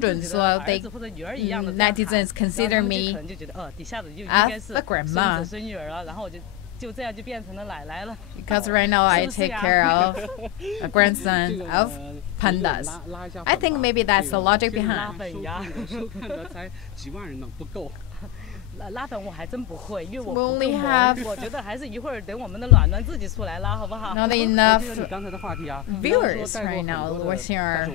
children, so they netizens consider me as a grandma. Because right now I take care of a grandson of pandas. I think maybe that's the logic behind. We only have not enough viewers right now watching our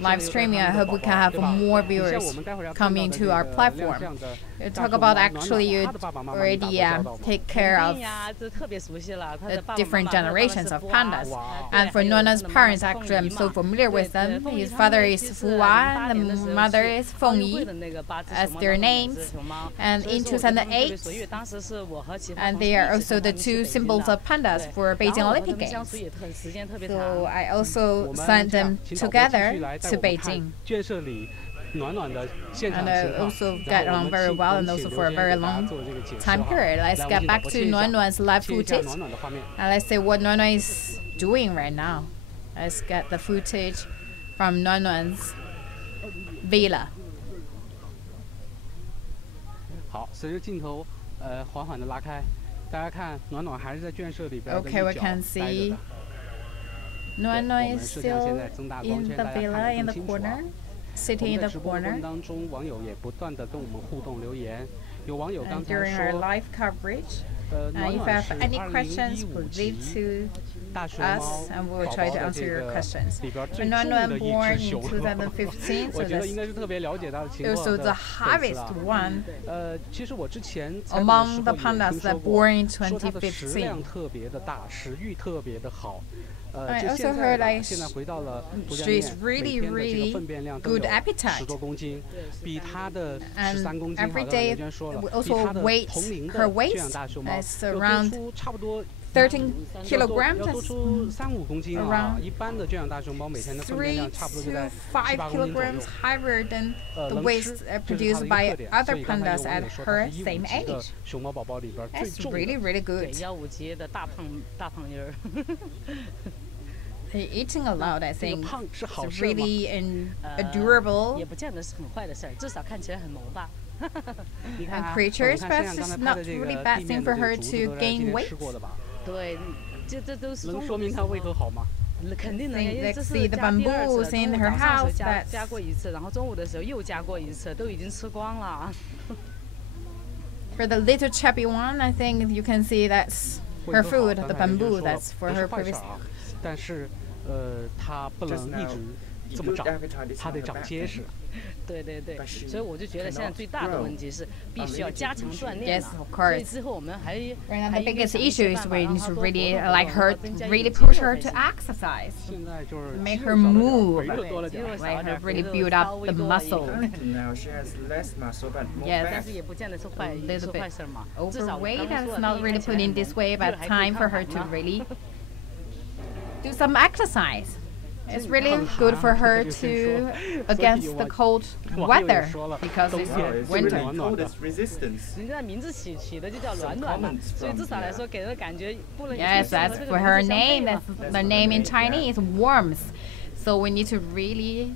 live streaming. I hope we can have more viewers coming to our platform. You talk about actually you already take care of the different generations of pandas. And for Nuan Nuan's parents, actually I'm so familiar with them. His father is Fu Wan, the mother is Feng Yi as their names. And in 2008, and they are also the two symbols of pandas for Beijing Olympic Games. So I also sent them together to Beijing. And I also get along very well and also for a very long time period. Let's get back to Nuan Nuan's live footage. And let's see what Nuan Nuan is doing right now. Let's get the footage from Nuan Nuan's villa. 好，随着镜头缓缓的拉开，大家看暖暖还是在圈舍里边的一角 Okay, we can see Nuan Nuan is still in the villa in the corner, sitting in the corner. 当中网友也不断的跟我们互动留言，有网友刚才 during our 说 live coverage, if you have any questions, please leave to us and we will try to answer your questions. When Nuan Nuan born in 2015, so that's also the highest one among the pandas that born in 2015. I also heard like she's really good appetite, and every day we also weight her weight is around 13 kilograms, around 3 to 5 kilograms higher than the weight produced by other pandas at her same age. That's really good. They're eating a lot, I think. It's really adorable. And creatures, but it's not really bad thing for her to gain weight. Let's see the bamboos in her house. For the little chubby one, I think you can see that's her food, the bamboo. That's for her previous. 但是，它不能一直这么长，它得长结实。对，所以我就觉得现在最大的问题是必须要加强锻炼。Yes, of course. 所以之后我们还 Right now, the biggest issue is we need to really really push her to exercise, make her move, like her really build up the muscle. Now she has less muscle but more Yes, fat. a little bit overweight, and it's not really put in this way, but time for her to really do some exercise. It's really good for her to against the cold weather because it's winter. Yes, that's for her name. That's the name in Chinese, warmth. So we need to really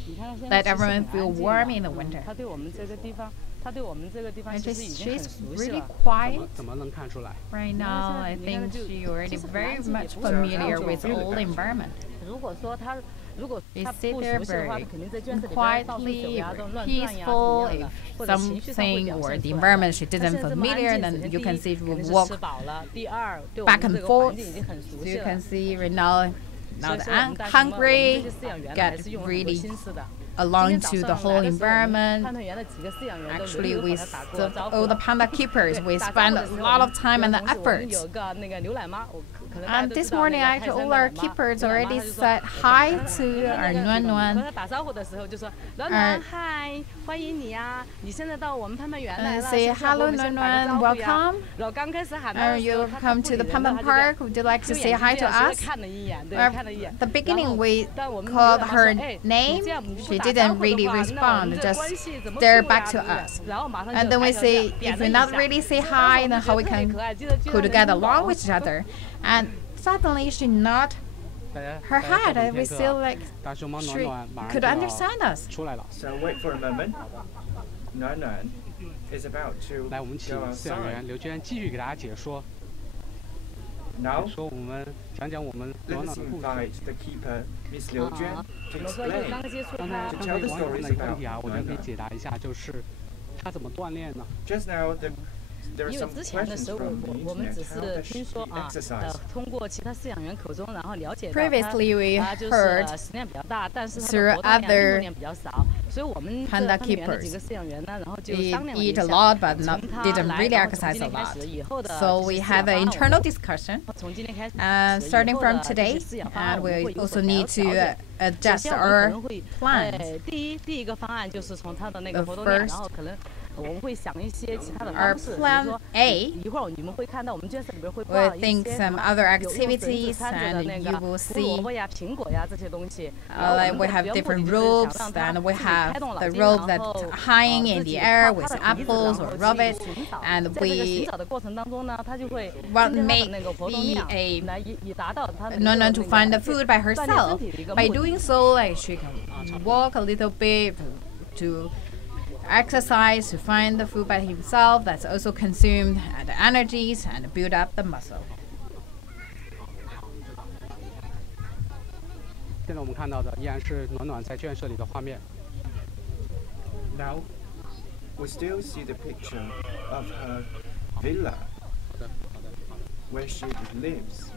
let everyone feel warm in the winter. And she's really quiet right now. I think she's already very much familiar with all the environment. She sits there very quietly, peaceful. If something or the environment she didn't familiar, then you can see she will walk back and forth. So you can see right now hungry, get really along to the whole environment. Actually, with all the panda keepers, we spend a lot of time and effort. And this morning, actually, all our keepers already said hi to our Nuan Nuan. And say hello, Nuan Nuan, welcome. You come to the Panda Park. Would you like to say hi to us? At the beginning, we called her name. She didn't really respond, just stare back to us. And then we say, if we not really say hi, then how we can could get along with each other. And suddenly she not her head, and we feel like she could understand us. So wait for a moment. Nuan Nuan is about to 来，我们请 go 饲养员 outside. 刘娟继续给大家解说。 Now 说我们讲讲我们暖 let's 暖的故事。 invite the keeper, Miss Liu Juan, to 怎么说？因为 explain. 刚接触刚他才 tell the 网友问 stories 的一个问 about 题啊，我觉得可以 Nuan Nuan. 解答一下，就是他怎么锻炼呢？ Just now, there are 因为 some 之前的 questions 时候， from the 我们 internet. 只 How 是 does 听 she 说啊， exercise? 通过其他饲养员口中，然后了解到 Previously, we 他就是 heard 食量比较大，但是他 through 的活动量、运 other 动量比较少，所以我们 Panda 他们园的几 keepers 个饲养员呢，然后就 they 商量了一 eat 下， a lot, but 从 not 他 didn't 来， really 然后从 exercise 今 a 天开 lot. 始以后的 So 这 we 些饲 have 养 an 方案， internal discussion. 从今天开始， Starting 以后 from 的这些 today, 饲养方案 and 我们 we 会有所 also need 调 to 整。首 adjust 先我们可 our 能会， plans. 第一个方案就是从它的那个 The 活动量，然 first 后可能我们会想一些其他的 Our 方式，比如 plan 说 A 一会儿你们会看到我们圈子里边会 will 挂一 think 些 some other 有用绳子 activities, 缠着的 and 那 you 个 will 胡萝 see 卜呀、苹果呀这些东西。然后我 like 们 we 的 have 主要目 different 的就是想 ropes, 让它 and we 自己 have 开动脑 the 筋， rope 然 that 后 hanging in 自 the 己 air 靠 with 它的鼻子，然 apples 后 or 去 rabbits, 寻找。 and 在这个 we 寻找的过程当中呢，它就会 want 增加它的 make 那个活动 the 量， a 来以达到它的 Nuan Nuan to find the food by 锻炼 herself. 身体的一个 By 目的。 doing so, like she can walk a little bit to exercise, to find the food by himself. That's also consumed the energies and build up the muscle. 现在我们看到的依然是暖暖在圈舍里的画面。 Now, we still see the picture of her villa where she lives.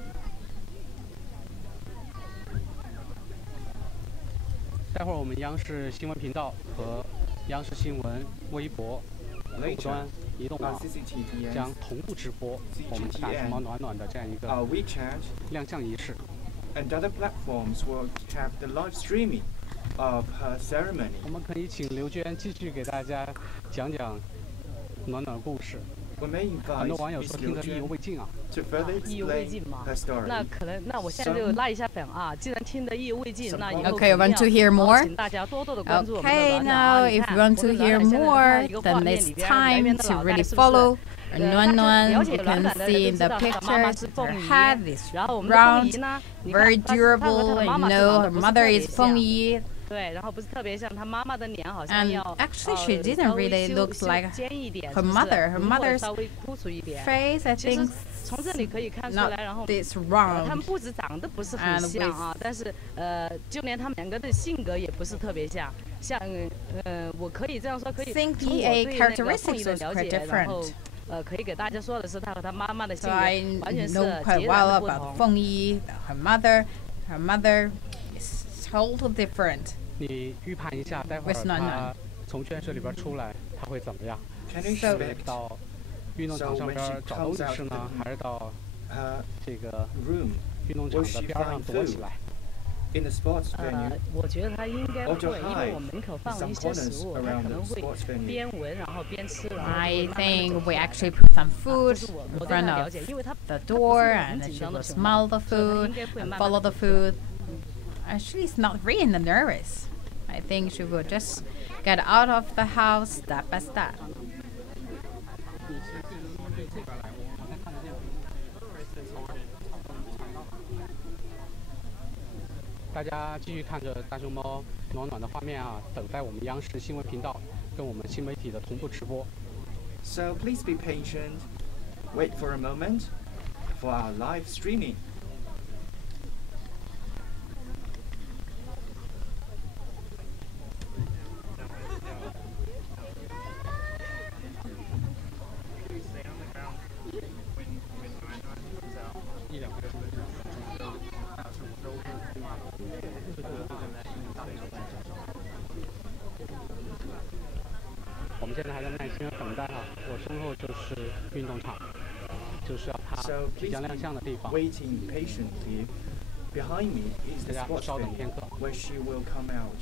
待会儿我们央视新闻频道和央视新闻微博客户端、移动 on 网 CGTN, 将同步直播我们大熊猫暖暖的这样一个 WeChat, 亮相仪式。 and other platforms will have the live streaming of her ceremony. 我们可以请刘娟继续给大家讲讲暖暖的故事。 We may 很 invite 多网友 Miss 说听 Liu 得意犹 Juan 未尽啊。 to further 意犹未 explain 尽嘛 her story. 那可能，那我现在就拉一下粉啊！既然听得意犹未尽，那以后 Okay, want to hear more? 请大家多多的关注我们的 Okay, 暖暖 now 啊！你 if 看 you want 我 to 们暖 hear 暖现在 more, 在一个画 then 面 it's 里边，里 time 面的 to 脑袋 really 是不是？ follow 大 Nuan 家 Nuan. 了解 You 暖 can 暖的 see 人 in 都 the 知道她妈妈 pictures 是 her 凤 head 仪， is 然后我们的凤 round, 仪呢，你 very 看她和她 durable. 的 You 妈妈是 know 长 her 得不是 mother 特别 is 像， Feng Yi, 对，然后不是特别像，她妈妈的脸好像 and 要 actually she 稍 didn't 微 really 修 look 修 like 尖一点， her 是不是 mother. Her 轮廓 mother's 稍微突出一点。 face, I 其实 think, 从这里可以看出 not 来，然后 this 他们 round. 不止长得不是 And 很像啊，但是就连他们两个的性格也不是特别像。像我可以这样说，可以 think 从我 the 对那个凤 characteristics 仪的 was 了 quite 解，然后 different. 可以给大家说的是，他和他妈妈的 So 性 I 格完全是 know quite 截然 well 的不 about 同。 Feng Yi, her mother. Her mother is totally different. 你预判一下，待会儿 With Nuan Nuan. 他从圈舍里边出来，他会怎么样？ Can you 是 expect 到运动场上边找东西吃呢，还是到 her 这个 room 运动场的边上躲起来？ in the sports venue? 我觉得他应该 Or 会， to 因为 hide 我门口 in 放了 some 一些食 corners 物，他 around 可能 the 会 sports venue. 边闻然后边吃，然后 I 就慢慢地 think 走 we 出来 actually put some 这 food 是我 in 对 front 他了 of 解，因为他 the 他不是 door, 那种 and 很 then 紧 she 张的 will 熊猫， smell the 所以他 food 应该会 and 慢 follow 慢 the 地 food. Actually, it's not really nervous. I think she will just get out of the house step by step. 大家继续看着大熊猫暖暖的画面啊，等待我们央视新闻频道跟我们新媒体的同步直播。 So please be patient. Wait for a moment for our live streaming. Thank 我们现在还在耐心的等待哈，我身后就是运动场，就是要它 So 即 please 将亮相的地方。 be waiting patiently. Behind me is the 大家 sports 稍等 venue 片刻。 where she will come out.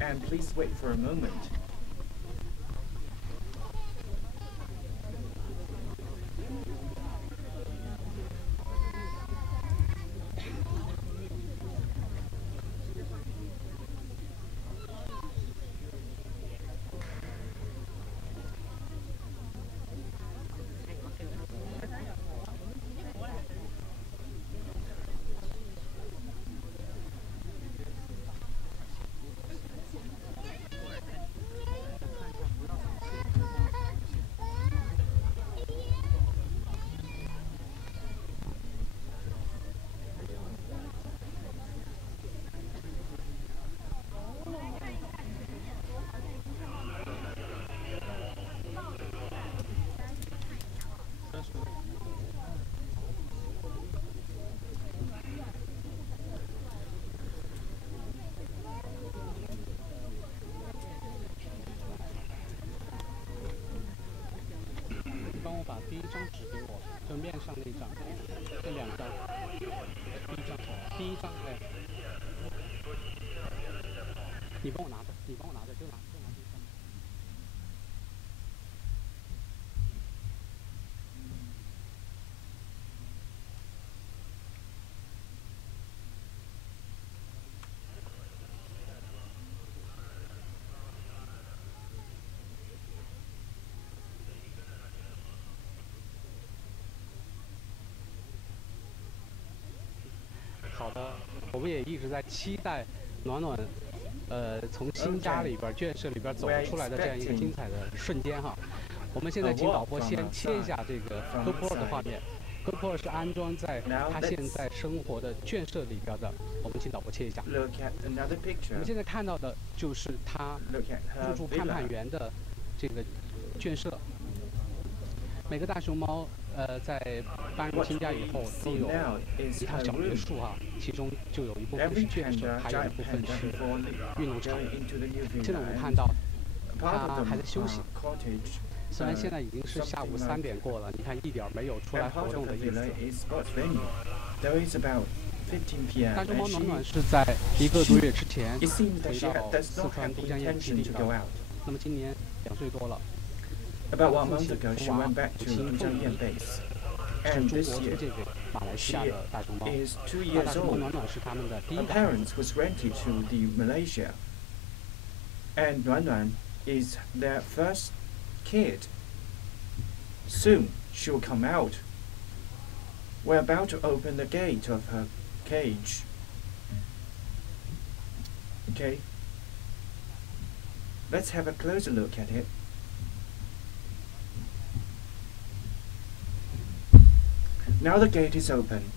And please wait for a moment. 第一张纸给我，就面上那张，这2张，第一张，哎，你帮我拿着，就拿第一张。好的，我们也一直在期待暖暖，从新家里边、圈舍里边走出来的这样一个精彩的瞬间哈。我们现在请导播先切一下这个科普尔的画面，科普尔是安装在他现在生活的圈舍里边的。我们请导播切一下。我们现在看到的就是他入住盼盼园的这个圈舍。每个大熊猫在搬入新家以后都有一套小别墅哈，其中就有一部分是圈舍，还有一部分是运动场。现在我们看到它还在休息，虽然现在已经是下午3点过了，你看一点没有出来活动的意思。大熊猫暖暖是在1个多月之前回到四川都江堰基地的，那么今年2岁多了。About 1 month ago, she went back to Dujiangyan base, and this year she is 2 years old. Her parents was rented to the Malaysia, and Nuan Nuan is their first kid. Soon she will come out. We're about to open the gate of her cage. Okay, let's have a closer look at it. Now the gate is open.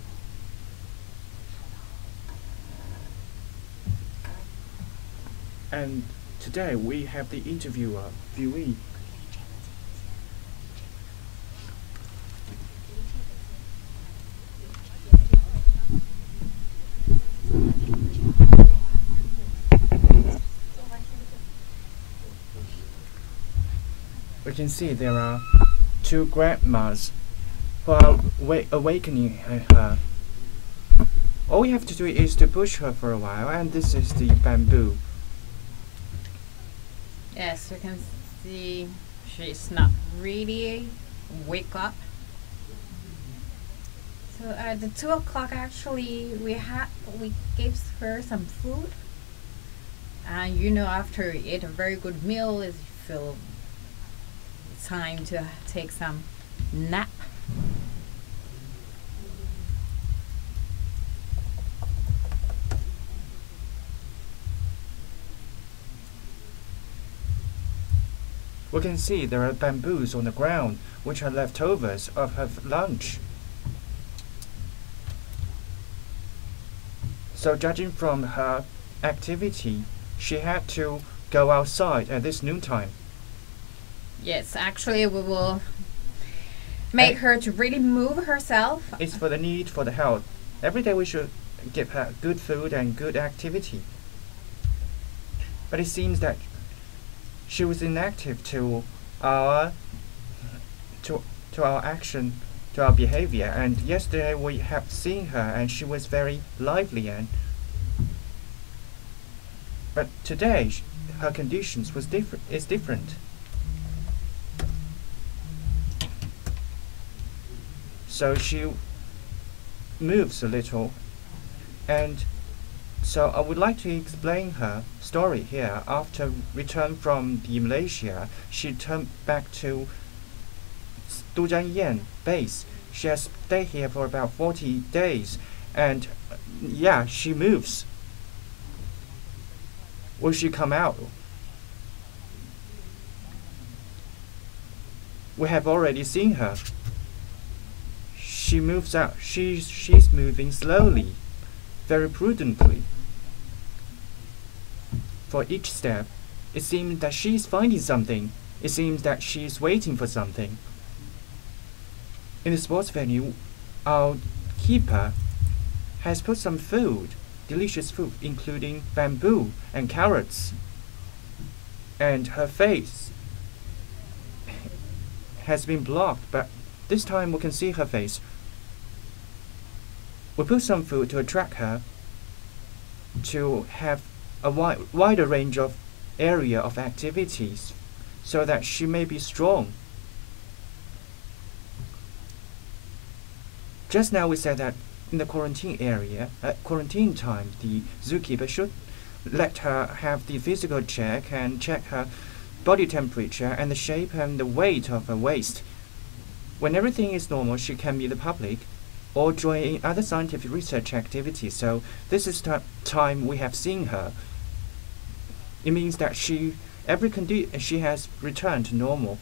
And today we have the viewee. We can see there are 2 grandmas who are awakening her. All we have to do is to push her for a while, and this is the bamboo. Yes, you can see she's not really wake up. So at the 2 o'clock actually we gave her some food, and you know after you eat a very good meal you feel it's time to take some nap. We can see there are bamboos on the ground, which are leftovers of her lunch. So judging from her activity, she had to go outside at this noontime. Yes, actually we will make her to really move herself. It's for the need for the health. Every day we should give her good food and good activity. But it seems that she was inactive to our action, to our behavior. And yesterday we have seen her, and she was very lively. But today her conditions is different. So she moves a little, and so I would like to explain her story here. After return from Malaysia, she turned back to Dujiangyan base. She has stayed here for about 40 days, and yeah, she moves. Will she come out? We have already seen her. She moves out. She's moving slowly, very prudently. For each step, it seems that she's finding something. It seems that she's waiting for something. In the sports venue, our keeper has put some food, delicious food, including bamboo and carrots. And her face has been blocked, but This time we can see her face. We put some food to attract her to have a wider range of area of activities so that she may be strong. Just now we said that in the quarantine area, at quarantine time, the zookeeper should let her have the physical check and check her body temperature and the shape and the weight of her waist. When everything is normal, she can meet the public or join in other scientific research activities. So this is the time we have seen her. It means that she has returned to normal.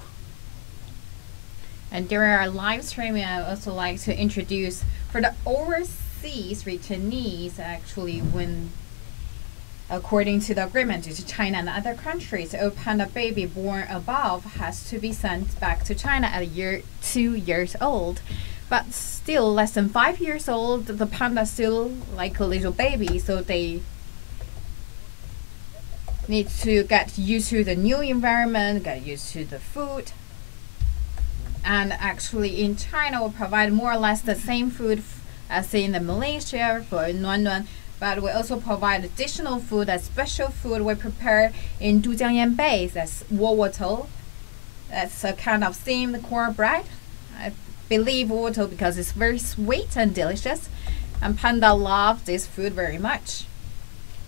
And during our live streaming, I would also like to introduce for the overseas returnees, actually, when according to the agreement to China and other countries, a panda baby born above has to be sent back to China at 2 years old. But still less than 5 years old, the panda still like a little baby, so they need to get used to the new environment, get used to the food. And actually in China we provide more or less the same food as in the Malaysia for Nuan Nuan, but we also provide additional food, a special food we prepare in Dujiangyan base, that's wowotou. That's a kind of steamed cornbread. I believe wowotou because it's very sweet and delicious, and panda loves this food very much.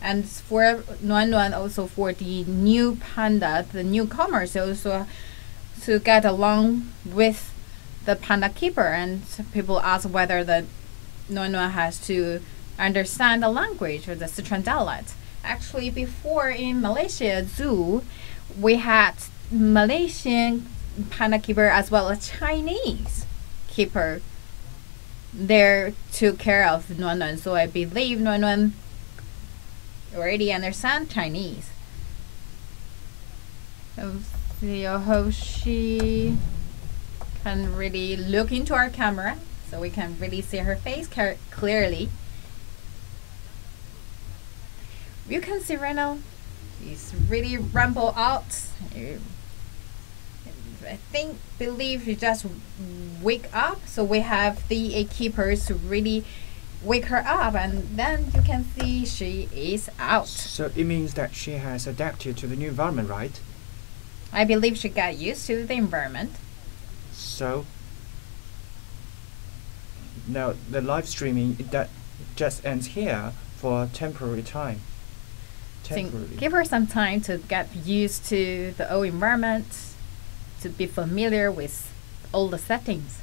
And for Nuan Nuan, also for the new panda, the newcomers also to get along with the panda keeper, and people ask whether the Nuan Nuan has to understand the language or the Sichuan dialect. Actually, before in Malaysia Zoo, we had Malaysian panda keeper as well as Chinese keeper there to care of Nuan Nuan. So I believe Nuan Nuan already understand Chinese. I hope she can really look into our camera so we can really see her face clearly. You can see right now she's really rumble out. I believe she just wake up, so we have the keepers to really wake her up, and then you can see she is out. So it means that she has adapted to the new environment, right? I believe she got used to the environment. So now the live streaming that just ends here for temporary time. Give her some time to get used to the old environment, to be familiar with all the settings.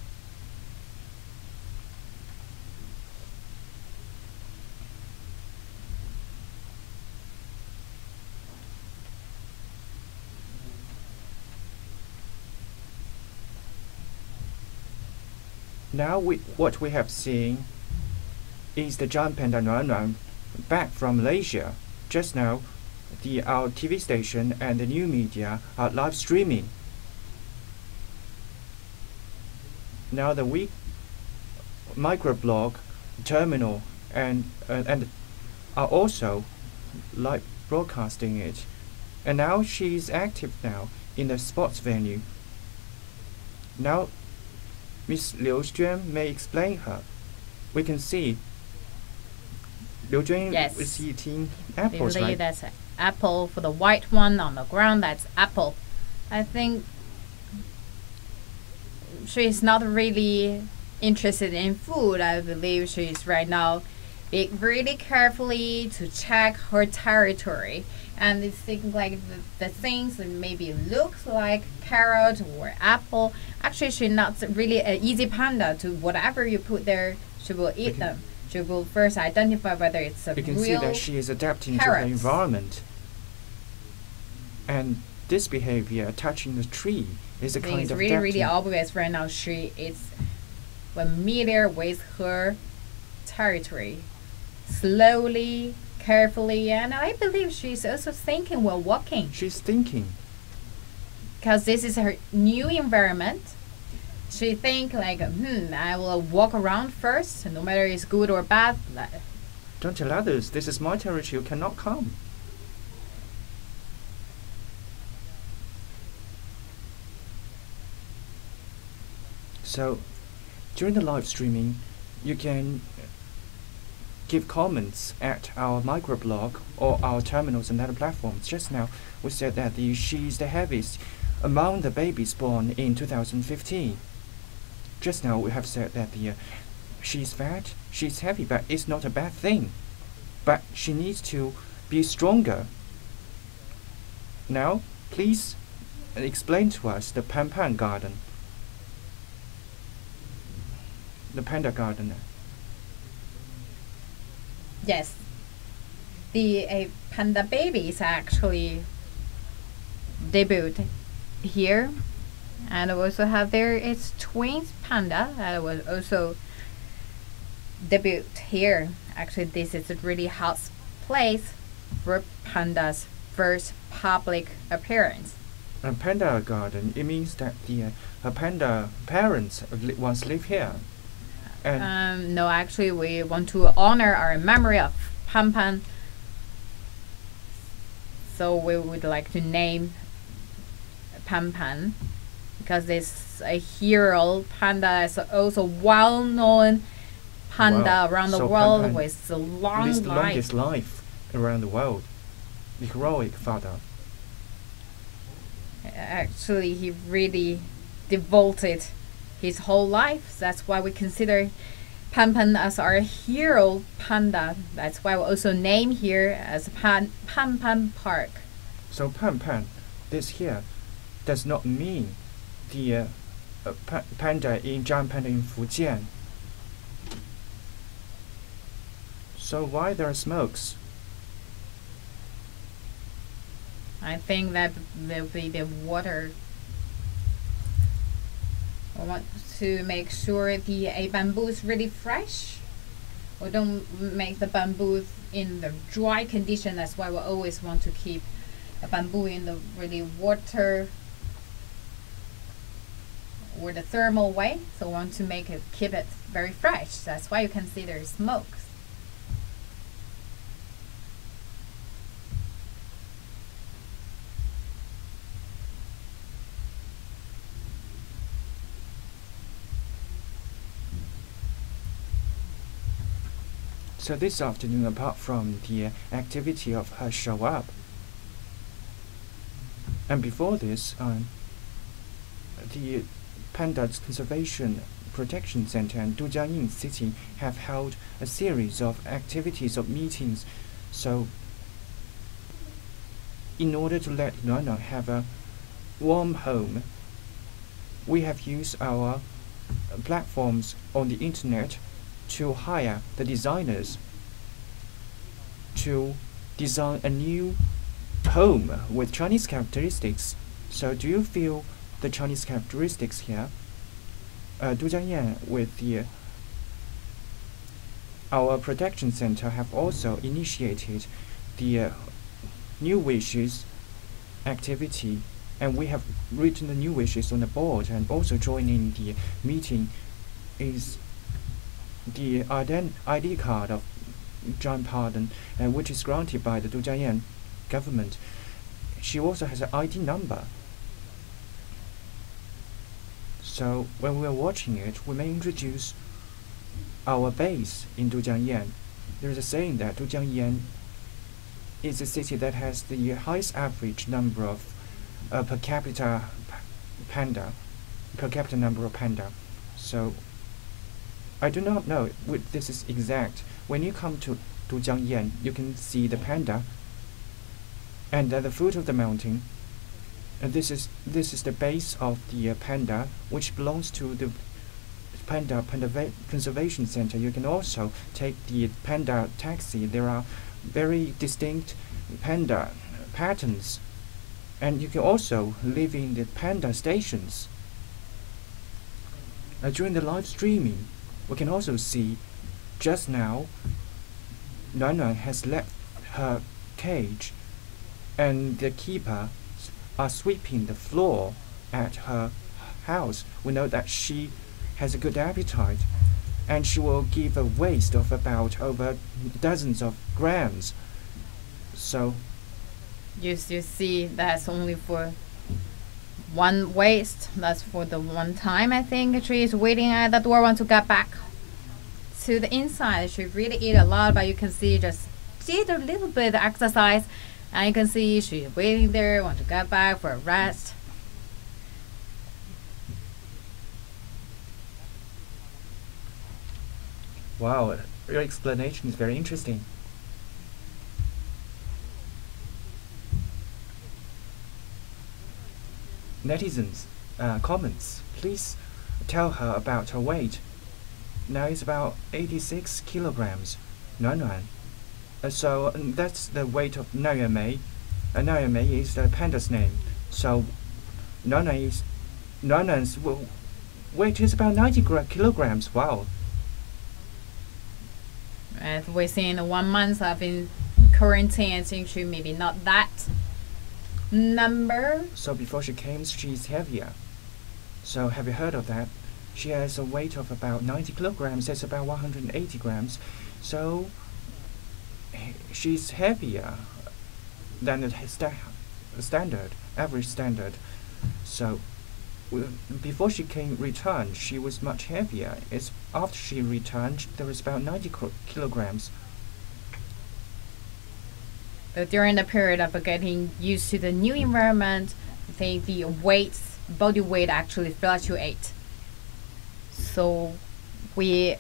Now what we have seen is the giant Panda Nuan Nuan back from Malaysia. Just now, our TV station and the new media are live streaming. Now the microblog, terminal, and are also live broadcasting it. And now she's active now in the sports venue. Now Miss Liu Juan may explain her. We can see Liu Juan is eating apples, I believe right? that's an apple. For the white one on the ground, that's apple. I think she's not really interested in food. I believe she's right now being really carefully to check her territory. And it seems like the things that maybe looks like carrot or apple, actually she's not really an easy panda. To whatever you put there, she will eat them. She will first identify whether it's a real You can see that she is adapting carrots. to her environment. And this behavior, touching the tree, is a kind it's of really, adapting. really obvious right now. She is familiar with her territory. Slowly, carefully, and I believe she's also thinking while walking. She's thinking. Because this is her new environment. She think like, I will walk around first, no matter it's good or bad. Don't tell others, this is my territory, you cannot come. So during the live streaming, you can give comments at our microblog or our terminals and other platforms. Just now, we said that she's the heaviest among the babies born in 2015. Just now, we have said that she's fat, she's heavy, but it's not a bad thing. But she needs to be stronger. Now, please explain to us the Pan garden, the panda garden. Yes, the panda babies actually debuted here, and also have its twins panda that was also debuted here. Actually, this is a really hot place for panda's first public appearance. A panda garden, it means that her panda parents once lived here. And no, actually, we want to honor our memory of Pan. So we would like to name Pan because it's a hero panda. It's also well-known panda around the world with a long life. Longest life around the world. The heroic father. Actually, he really devoted his whole life. That's why we consider Pan as our hero panda. That's why we also name here as Pan Park. So Pan, this here does not mean the panda in giant panda in Fujian. So why there are smokes? I think that will be the water. I want to make sure the bamboo is really fresh. We don't make the bamboo in the dry condition. That's why we always want to keep the bamboo in the really water or the thermal way. So we want to keep it very fresh. That's why you can see there's smokes. So this afternoon, apart from the activity of her show up, and before this, the Pandas Conservation Protection Center and Dujiangyan City have held a series of activities of meetings. So in order to let Nuan Nuan have a warm home, we have used our platforms on the internet to hire the designers to design a new home with Chinese characteristics. So do you feel the Chinese characteristics here? Dujiangyan with our protection center have also initiated the new wishes activity, and we have written the new wishes on the board, and also joining the meeting is the ID card of John Pardon, which is granted by the Dujiangyan government. She also has an ID number. So when we are watching it, we may introduce our base in Dujiangyan. There is a saying that Dujiangyan is a city that has the highest average number of per capita number of panda. So I do not know if this is exact. When you come to Dujiangyan, you can see the panda, and at the foot of the mountain, this is the base of the panda, which belongs to the Panda Conservation Center. You can also take the panda taxi. There are very distinct panda patterns, and you can also live in the panda stations. During the live streaming, we can also see just now Nuan Nuan has left her cage, and the keeper are sweeping the floor at her house. We know that she has a good appetite, and she will give a waste of about over dozens of grams. So you see that's only for one waist. That's for the one time. I think she is waiting at the door, want to get back to the inside. She really eat a lot, but you can see just did a little bit of exercise, and you can see she's waiting there, want to get back for a rest. Wow, your explanation is very interesting. Netizens, comments, please tell her about her weight. Now it's about 86 kilograms. Nuan Nuan. So that's the weight of Nuan Mei. Nuan Mei is the panda's name. So Nuan's weight is about 90 kilograms. Wow. As within 1 month of in quarantine, I think she maybe not that number. So before she came, she's heavier. So have you heard of that? She has a weight of about 90 kilograms. That's about 180 grams. So she's heavier than the standard, average standard. So before she came return, she was much heavier. It's after she returned, there was about 90 kilograms. But during the period of getting used to the new environment, I think the body weight actually fluctuate. So we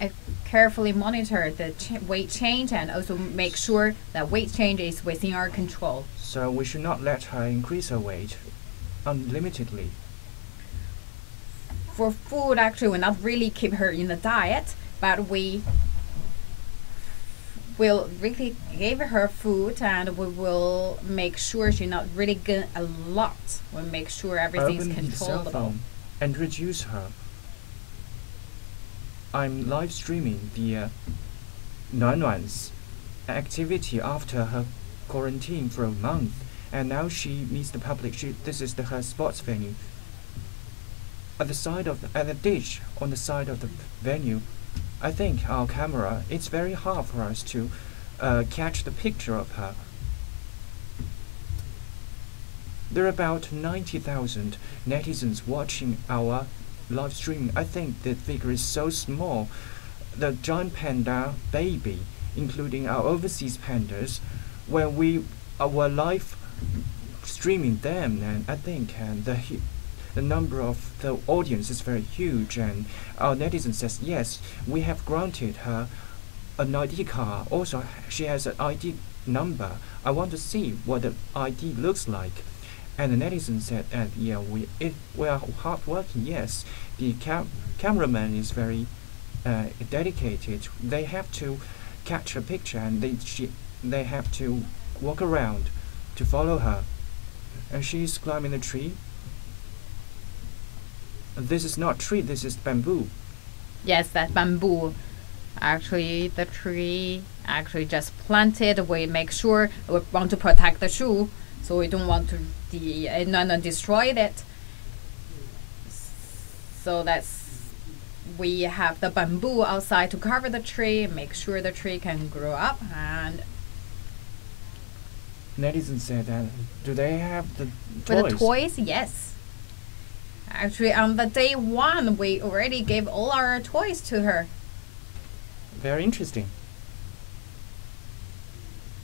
carefully monitor the weight change and also make sure that weight change is within our control. So we should not let her increase her weight unlimitedly. For food, actually, we not really keep her in the diet, but we will really give her food, and we will make sure she not really gain a lot. We'll make sure everything's controllable. And reduce her. I'm live streaming the Nuan Nuan's activity after her quarantine for a month, and now she meets the public. This is her sports venue. At the dish on the side of the venue, I think our camera, it's very hard for us to catch the picture of her. There are about 90,000 netizens watching our live streaming. I think the figure is so small. The giant panda baby, including our overseas pandas, when we were live streaming them, and I think the number of the audience is very huge, and our netizen says, yes, we have granted her an ID card. Also, she has an ID number. I want to see what the ID looks like. And the netizen said, yeah, we are hard working. Yes, the cameraman is very dedicated. They have to catch a picture, and they have to walk around to follow her. And she's climbing the tree. This is not tree, this is bamboo. Yes, that's bamboo. Actually, the tree just planted. We make sure we want to protect the shoe, so we don't want to destroy it. So we have the bamboo outside to cover the tree, make sure the tree can grow up. And Netizen said that, do they have the toys? For the toys, yes. Actually, on the day one, we already gave all our toys to her. Very interesting.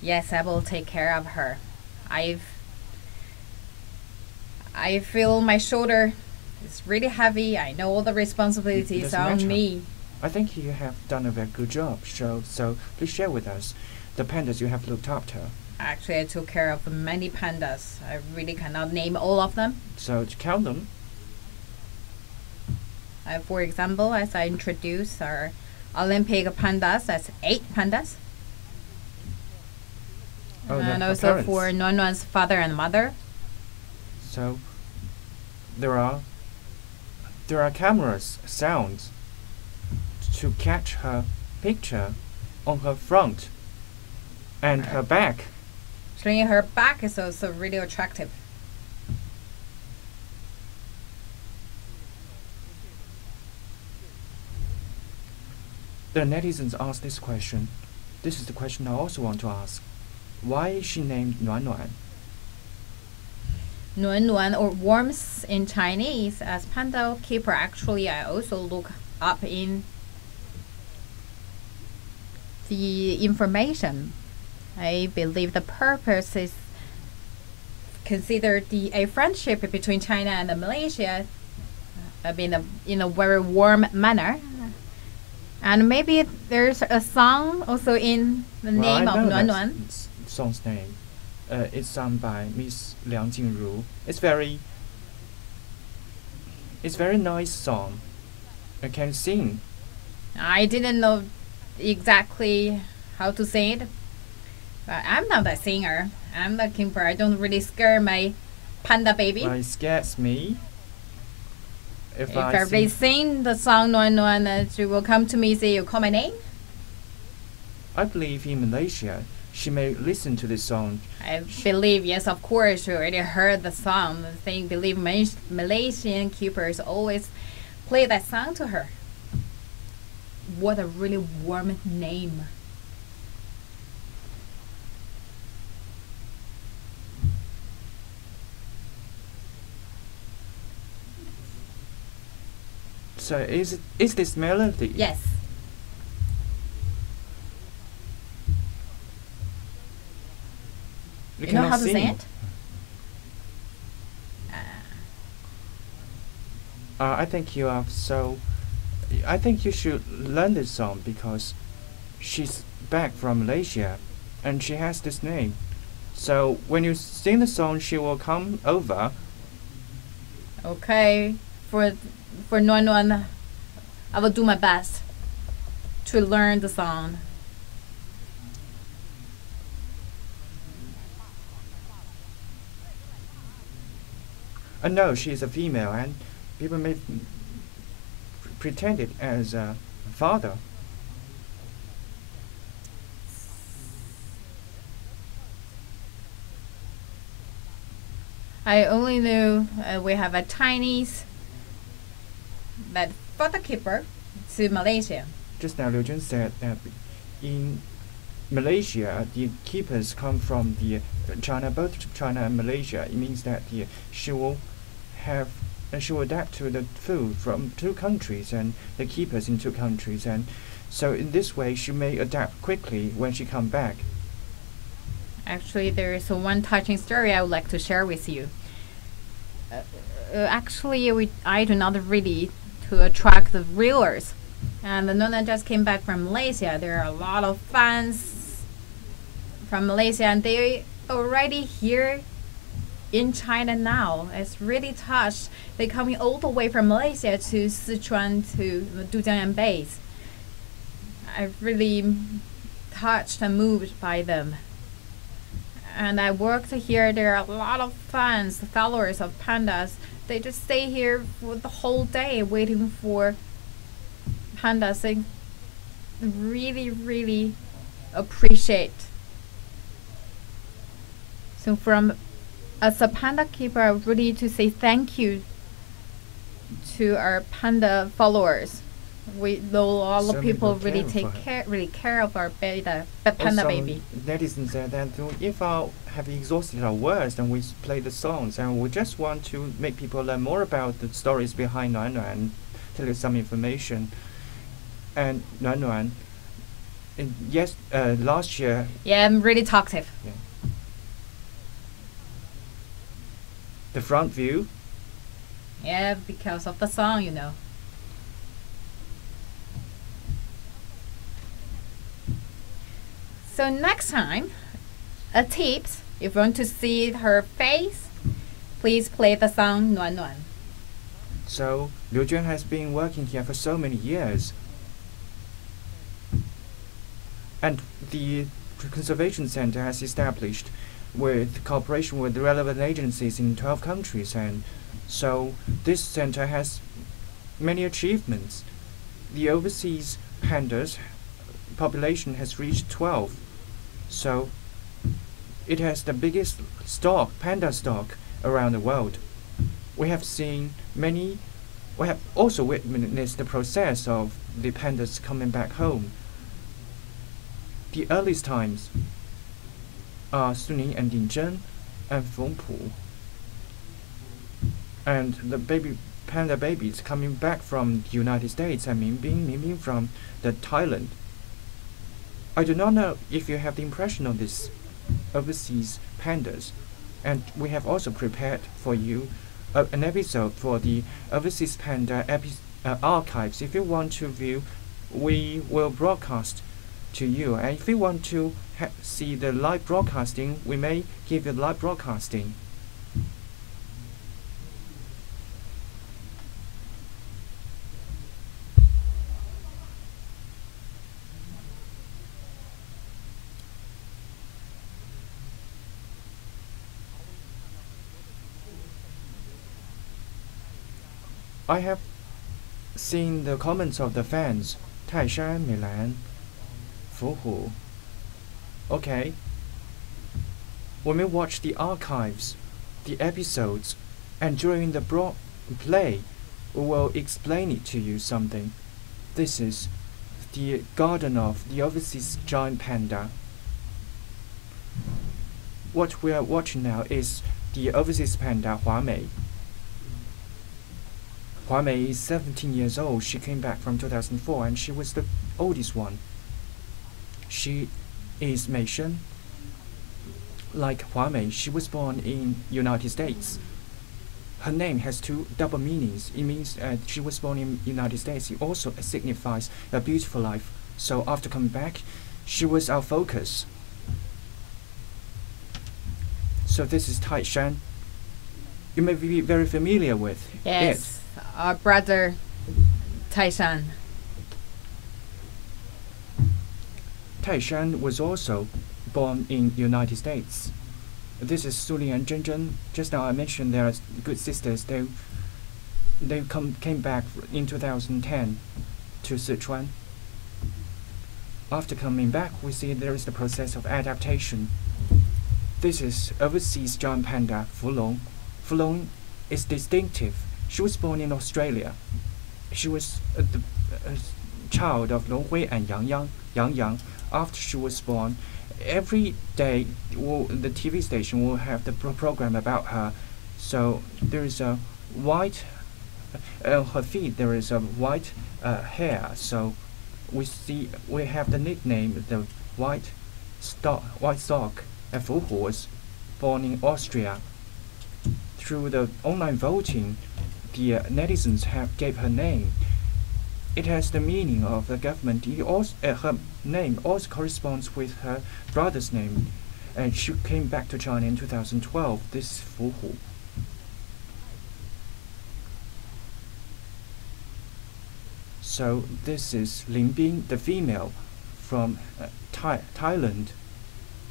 Yes, I will take care of her. I feel my shoulder is really heavy. I know all the responsibilities on me. I think you have done a very good job. So please share with us the pandas you have looked after. Actually, I took care of many pandas. I really cannot name all of them. So to count them. For example, as I introduced our Olympic pandas, that's 8 pandas. Oh, and also parents. For Nuan Nuan's father and mother. So there are cameras, sounds to catch her picture on her front and her back. Showing her back is also really attractive. The netizens asked this question. This is the question I also want to ask. Why is she named Nuan Nuan? Nuan Nuan or worms in Chinese as panda keeper. Actually, I also look up in the information. I believe the purpose is considered a friendship between China and Malaysia in a very warm manner. And maybe there's a song also in the name of Nuan Nuan. Song's name. It's sung by Miss Liang Jingru. It's very nice song. I can sing. I didn't know exactly how to sing it, but I'm not a singer. I'm the keeper. I don't really scare my panda baby. Well, it scares me. If I sing the song Nuan Nuan, she will come to me and say, "You call my name?" I believe in Malaysia, she may listen to this song. I believe, yes, of course, she already heard the song. I believe Malaysian keepers always play that song to her. What a really warm name. So is this melody? Yes. You know how to sing it? I think you are so. I think you should learn this song because she's back from Malaysia, and she has this name. So when you sing the song, she will come over. Okay, for Nuan Nuan, I will do my best to learn the song. No, she is a female, and people may pretend it as a father. I only knew we have a Chinese that father keeper to Malaysia. Just now, Liu Jun said that in Malaysia, the keepers come from the China, both China and Malaysia. It means that she will adapt to the food from two countries and the keepers in two countries, and so in this way she may adapt quickly when she come back. Actually, there is one touching story I would like to share with you. Actually, I do not really to attract the viewers, and the Nona just came back from Malaysia. There are a lot of fans from Malaysia, and they already here in China now. It's really touched. They're coming all the way from Malaysia to Sichuan to the Dujiangyan base. I'm really touched and moved by them. And I worked here. There are a lot of fans, followers of pandas. They just stay here for the whole day waiting for pandas. They really, really appreciate. So as a panda keeper, I really need to say thank you to our panda followers. We know all the people really care of our panda baby. Netizens said that if I have exhausted our words, then we play the songs, and we just want to make people learn more about the stories behind Nuan Nuan and tell you some information. And Nuan Nuan, last year. Yeah, I'm really talkative. Yeah. The front view. Yeah, because of the song, you know. So next time, a tip, if you want to see her face, please play the song Nuan Nuan. So Liu Juan has been working here for so many years. And the Conservation Center has established with cooperation with the relevant agencies in 12 countries, and so this center has many achievements. The overseas pandas population has reached 12, so it has the biggest panda stock around the world. We have also witnessed the process of the pandas coming back home. The earliest times are Suning and Dinzhen and Fengpu. and the panda babies coming back from the United States and Ming from the Thailand. I do not know if you have the impression of this overseas pandas, and we have also prepared for you an episode for the overseas panda archives. If you want to view, we will broadcast to you, and if you want to see the live broadcasting, we may give you live broadcasting. I have seen the comments of the fans. Taishan, Milan, Fuhu. Okay. When we watch the archives, the episodes, and during the play, we will explain it to you something. This is the garden of the overseas giant panda. What we are watching now is the overseas panda Huamei. Huamei is 17 years old. She came back from 2004 and she was the oldest one. She is Malaysian. Like Huamei, she was born in United States. Her name has two double meanings. It means she was born in United States. It also signifies a beautiful life. So after coming back, she was our focus. So this is Taishan. You may be very familiar with it. Our brother, Taishan. Taishan was also born in United States. This is Suli and Zhenzhen. Just now I mentioned they are good sisters. They came back in 2010 to Sichuan. After coming back, we see there is the process of adaptation. This is overseas giant panda Fulong. Fulong is distinctive. She was born in Australia. She was the child of Long Hui and Yang Yang. After she was born, every day the TV station will have the program about her. So there is a white, her feet there is a white hair. So we have the nickname the white sock. And Fu Hu was born in Austria. Through the online voting, the netizens gave her name. It has the meaning of the government. Her name also corresponds with her brother's name, and she came back to China in 2012. This is Fu Hu. So this is Lin Bing, the female from Thailand.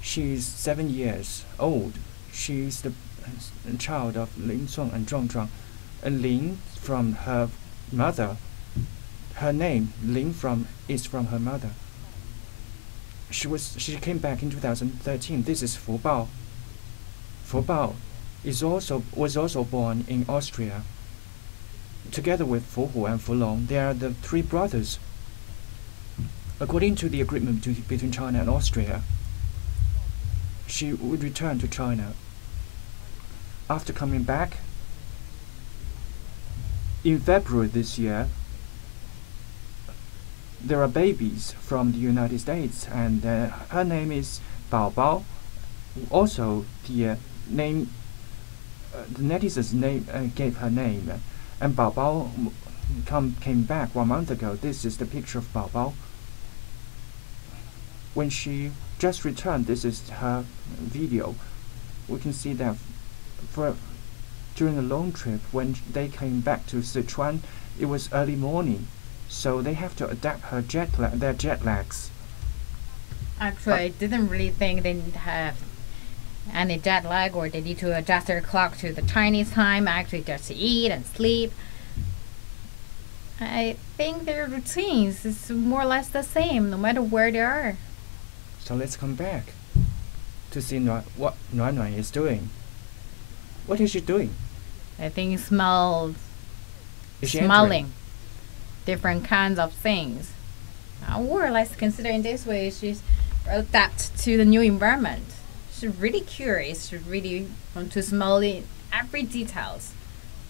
She is 7 years old. She is the child of Lin Song and Zhuang Zhuang. Lin from her mother. Her name Lin is from her mother. She came back in 2013. This is Fu Bao. Fu Bao was also born in Austria. Together with Fu Hu and Fu Long, they are the three brothers. According to the agreement between China and Austria, she would return to China. After coming back, in February this year, there are babies from the United States, and her name is Bao Bao. Also, the netizens gave her name, and Bao Bao came back 1 month ago. This is the picture of Bao Bao. When she just returned, this is her video. We can see that during a long trip, when they came back to Sichuan, it was early morning, so they have to adapt their jet lags. Actually, I didn't really think they have any jet lag or they need to adjust their clock to the Chinese time, actually just eat and sleep. I think their routines is more or less the same, no matter where they are. So let's come back to see what Nuan Nuan is doing. What is she doing? I think smelling different kinds of things. Or let's consider in this way, she's adapt to the new environment. She's really curious. She really want to smell in every details.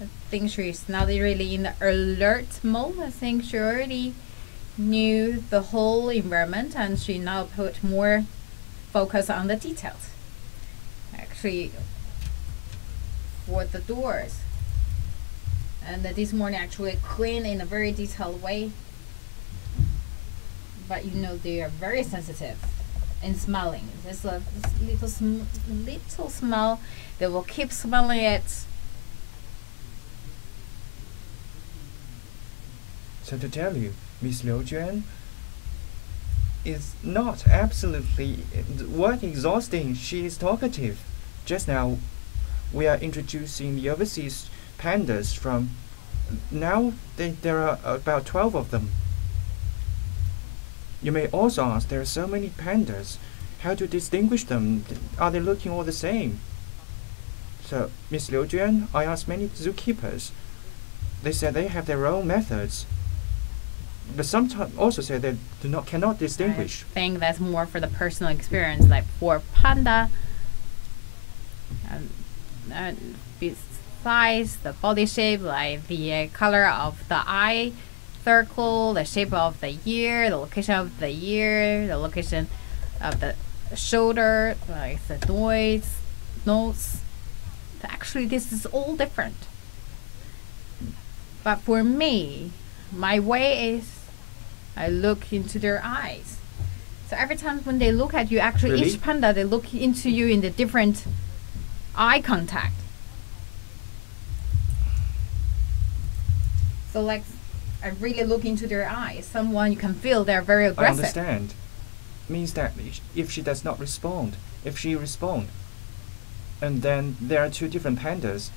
I think she's not really in the alert mode. I think she already knew the whole environment and she now put more focus on the details. Actually, for the doors. And this morning actually clean in a very detailed way. But you know they are very sensitive in smelling. There's a little smell, they will keep smelling it. So to tell you, Miss Liu Juan is not absolutely work exhausting. She is talkative. Just now, we are introducing the overseas pandas from. Now there are about 12 of them. You may also ask, there are so many pandas. How to distinguish them? Are they looking all the same? So, Miss Liu Juan, I asked many zookeepers. They said they have their own methods. But sometimes also say they cannot distinguish. I think that's more for the personal experience. Like for panda, besides the body shape, like the color of the eye circle, the shape of the ear, the location of the ear, the location of the shoulder, like the nose. Actually, this is all different. But for me, my way is I look into their eyes. So every time when they look at you, actually Really? each panda, they look into you in the different eye contact. So like, I really look into their eyes. Someone you can feel they're very aggressive. I understand. Means that if she does not respond, if she responds, and then there are two different pandas.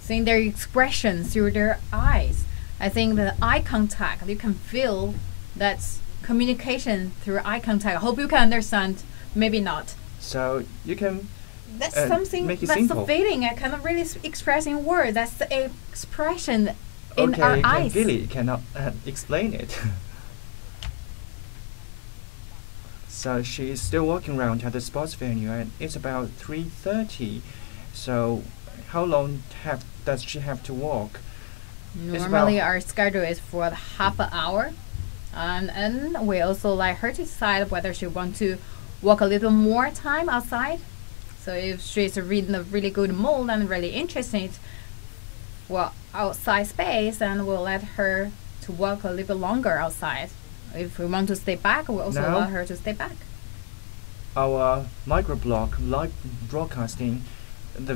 Seeing their expressions through their eyes. I think the eye contact, you can feel that's communication through eye contact. I hope you can understand. Maybe not. So you can That's something, make it that's simple. the feeling I cannot really express in words. That's the expression in Okay, our you eyes. really cannot explain it. So she is still walking around at the sports venue, and it's about 3:30. So how long does she have to walk? Normally our schedule is for half an hour. And we also like her to decide whether she wants to walk a little more time outside. So if she's in a really good mood and really interested for outside space, and we'll let her to walk a little longer outside. If we want to stay back, we'll also Now, allow her to stay back. Our microblog live broadcasting, the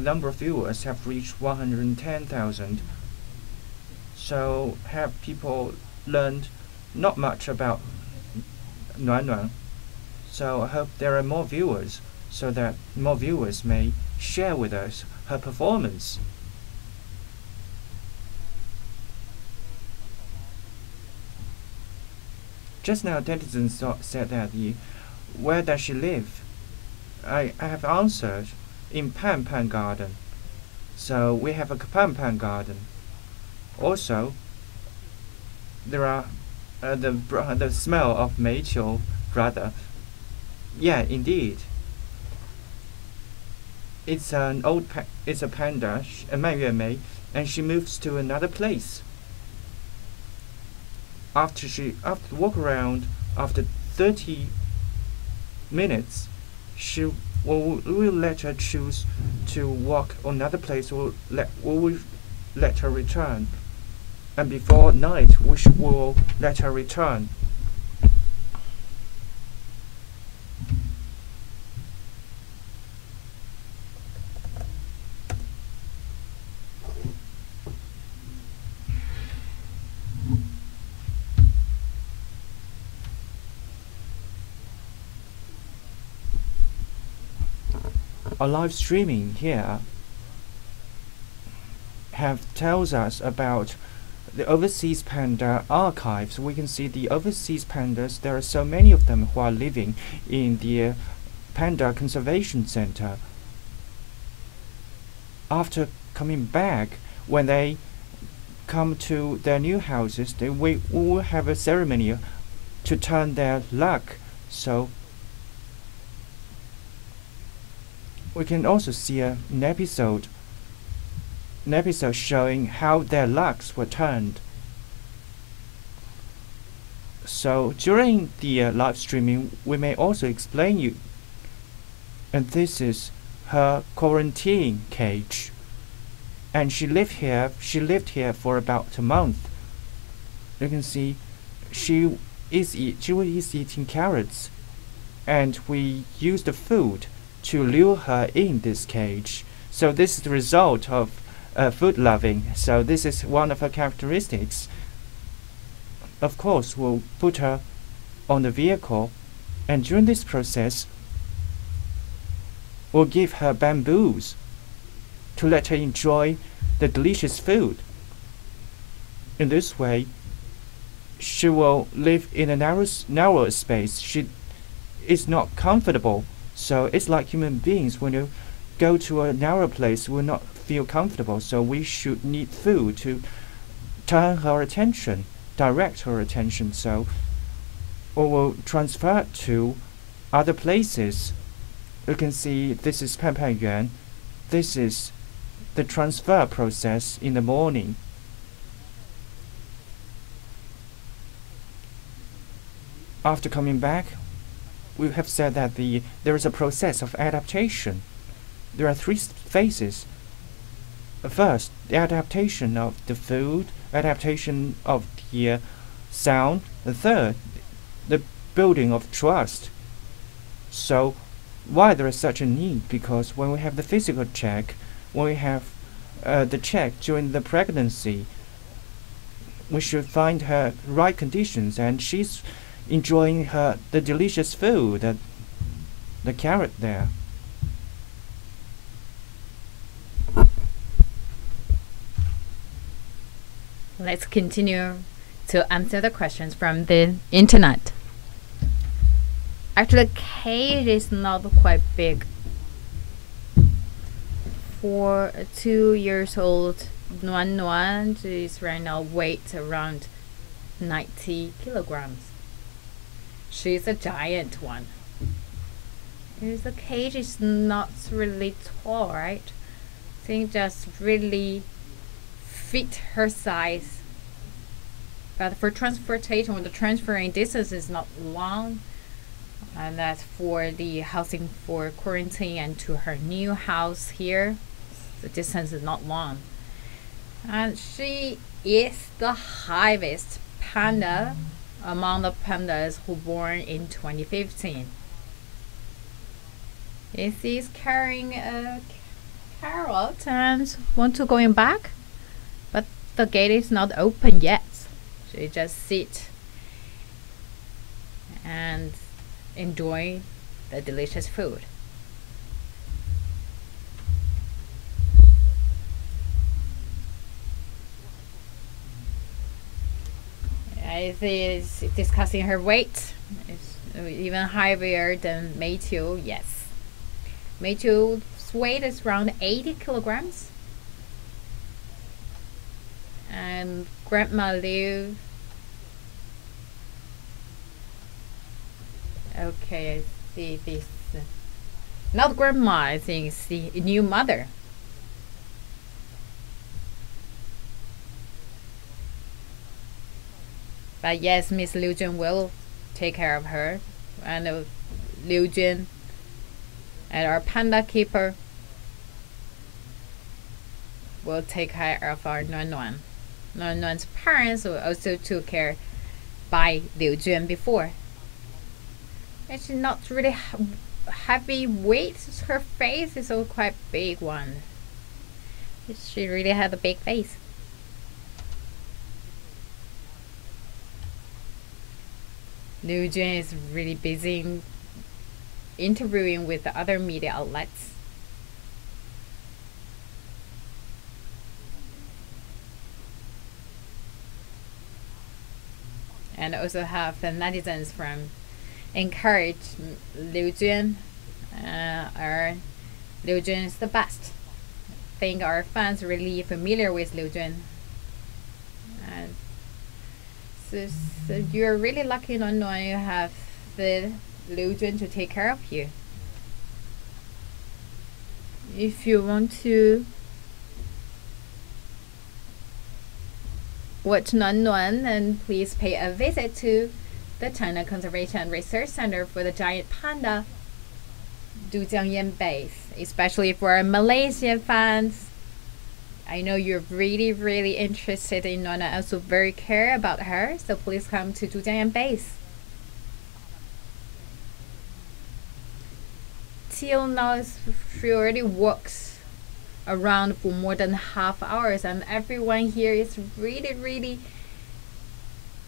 number of viewers have reached 110,000. So have people learned not much about Nuan Nuan. So I hope there are more viewers, so that more viewers may share with us her performance. Just now, Netizen said that where does she live? I have answered in Pan Garden. So we have a Pan Garden. Also, there are the smell of Meiqiu brother. Yeah, indeed. It's it's a panda, a Mei, and she moves to another place. After walk around, after 30 minutes, we will let her choose to walk another place. We will let her return, and before night, we will let her return. Our live streaming here tells us about the overseas panda archives. We can see the overseas pandas. There are so many of them who are living in the Panda Conservation Center. After coming back, when they come to their new houses, we will have a ceremony to turn their luck. So we can also see an episode an episode showing how their lucks were turned. So during the live streaming, we may also explain you. And this is her quarantine cage. And she lived here for about a month. You can see she was eating carrots, and we used the food to lure her in this cage. So this is the result of food loving. So this is one of her characteristics. Of course, we'll put her on the vehicle, and during this process, we'll give her bamboos to let her enjoy the delicious food. In this way, she will live in a narrower space. She is not comfortable. So it's like human beings. When you go to a narrow place, will not feel comfortable. So we should need food to turn her attention, direct her attention. So we will transfer to other places. You can see this is Panda Yuan. This is the transfer process in the morning. After coming back, we have said that there is a process of adaptation. There are 3 phases. First, the adaptation of the food, adaptation of the sound. The third, the building of trust. So, why there is such a need? Because when we have the physical check, when we have the check during the pregnancy, we should find her right conditions, and she's enjoying the delicious food, the carrot there. Let's continue to answer the questions from the internet. Actually, the cage is not quite big. For a 2-year-old Nuan Nuan, is right now weight around 90 kilograms. She's a giant one. The cage is not really tall, right? I think just really fit her size. But for transportation, the transferring distance is not long. And that's for the housing for quarantine and to her new house here. The distance is not long. And she is the highest panda among the pandas who born in 2015. She's carrying a carrot and want to going back, but the gate is not open yet. She just sit and enjoy the delicious food. Is discussing her weight. It's even higher than Maytu. Yes, Maytu's weight is around 80 kilograms, and Grandma Liu. Okay, I see this. Not grandma. I think it's the new mother. But yes, Miss Liu Jun will take care of her, and Liu Jun and our panda keeper will take care of our Nuan Nuan. Nuan Nuan's parents will also took care by Liu Jun before. And she's not really heavy weight. Her face is a quite big one. She really had a big face. Liu Jun is really busy interviewing with the other media outlets. And also have the netizens from encourage Liu Jun. Liu Jun is the best. I think our fans are really familiar with Liu Jun. So you're really lucky, Nuan Nuan, you have the Liu Jun to take care of you. If you want to watch Nuan Nuan, and please pay a visit to the China Conservation and Research Center for the giant panda Dujiangyan base, especially for Malaysian fans. I know you're really interested in Nuan Nuan, also very care about her, so please come to Dujiangyan base. Till now, she already walks around for more than half hours, and everyone here is really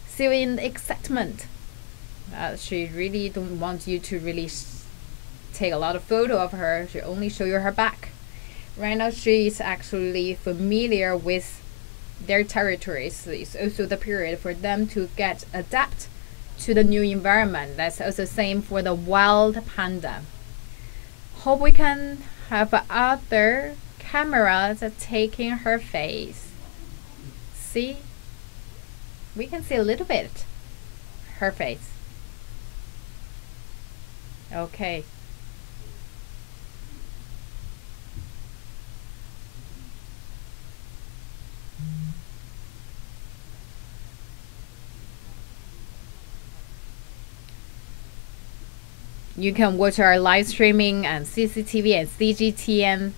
still in excitement. She really don't want you to really take a lot of photo of her. She only show you her back. Right now she is actually familiar with their territories. It's also the period for them to adapt to the new environment. That's also same for the wild panda. Hope we can have other cameras taking her face. See? We can see a little bit her face. Okay. You can watch our live streaming and CCTV and CGTN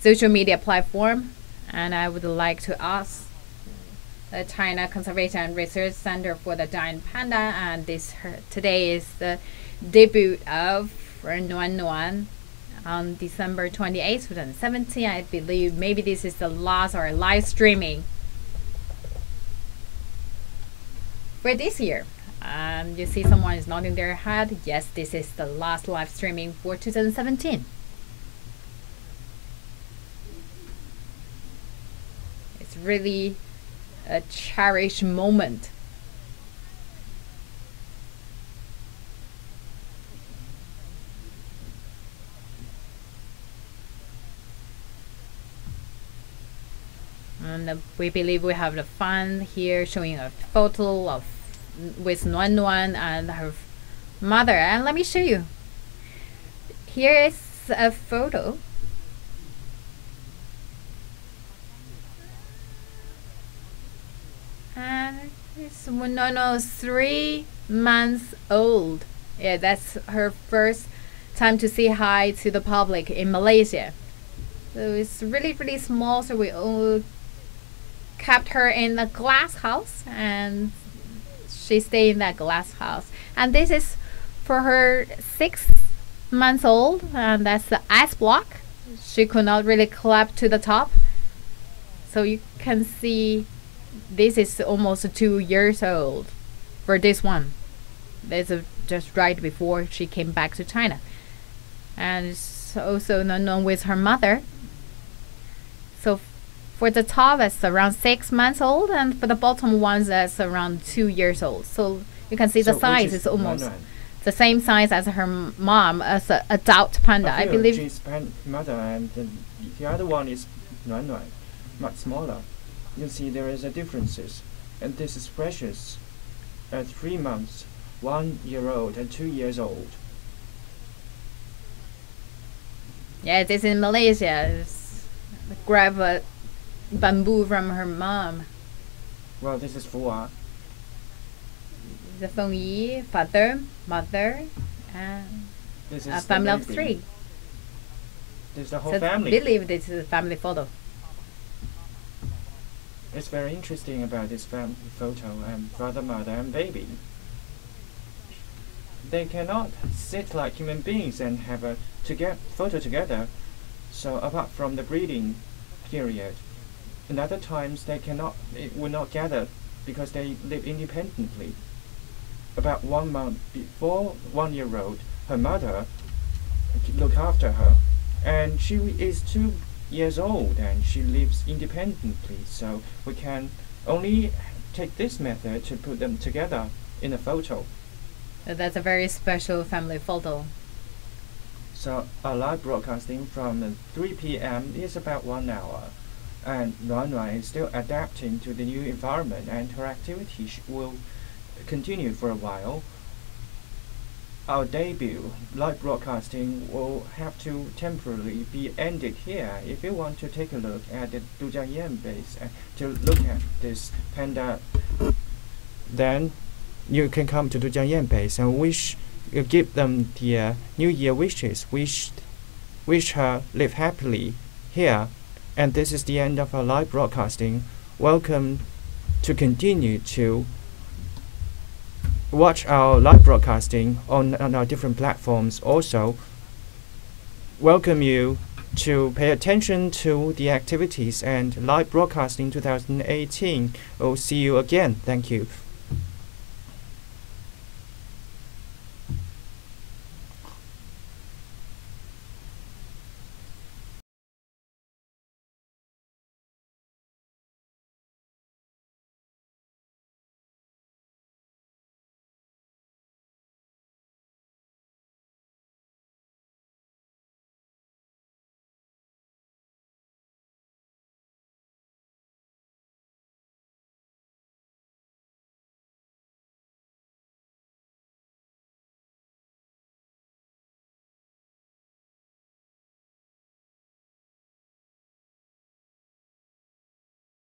social media platform. And I would like to ask the China Conservation and Research Center for the giant panda, and today is the debut of Nuan Nuan on December 28th, 2017. I believe maybe this is the last or live streaming for this year. You see someone is nodding their head. Yes, this is the last live streaming for 2017. It's really a cherished moment. And we believe we have the fun here, showing a photo of with Nuan Nuan and her mother. And let me show you. Here is a photo. And it's Nuan Nuan 3 months old. Yeah, that's her first time to say hi to the public in Malaysia. So it's really small, so we all kept her in a glass house, and she stayed in that glass house. And this is for her 6 months old, and that's the ice block. She could not really climb to the top, so you can see this is almost 2 years old for this one. This is just right before she came back to China. And it's also known with her mother. So for the top, it's around 6 months old, and for the bottom ones, that's around 2 years old. So you can see the size is almost the same size as her mom, as an adult panda. I believe she's mother, and the other one is Nuan Nuan, much smaller. You see there is a differences, and this is precious. 3 months, 1 year old, and 2 years old. Yeah, this is in Malaysia. Grab a bamboo from her mom. Well, this is Fua. The Feng Yi, father, mother, and this is a family of 3. This is the whole so family. I believe this is a family photo. It's very interesting about this family photo, and father, mother, and baby. They cannot sit like human beings and have a photo together. So apart from the breeding period, in other times it will not gather because they live independently. About 1 month before 1 year old, her mother look after her, and she is 2 years old and she lives independently. So we can only take this method to put them together in a photo. That's a very special family photo. So our live broadcasting from 3 p.m. is about 1 hour, and Nuan Nuan is still adapting to the new environment, and her activities will continue for a while. our debut live broadcasting will have to temporarily be ended here. If you want to take a look at the Dujiangyan base to look at this panda, then you can come to Dujiangyan base and give them the New Year wishes. Wish her live happily here. And this is the end of our live broadcasting. Welcome to continue to watch our live broadcasting on our different platforms. Also, welcome you to pay attention to the activities and live broadcasting 2018. We'll see you again. Thank you.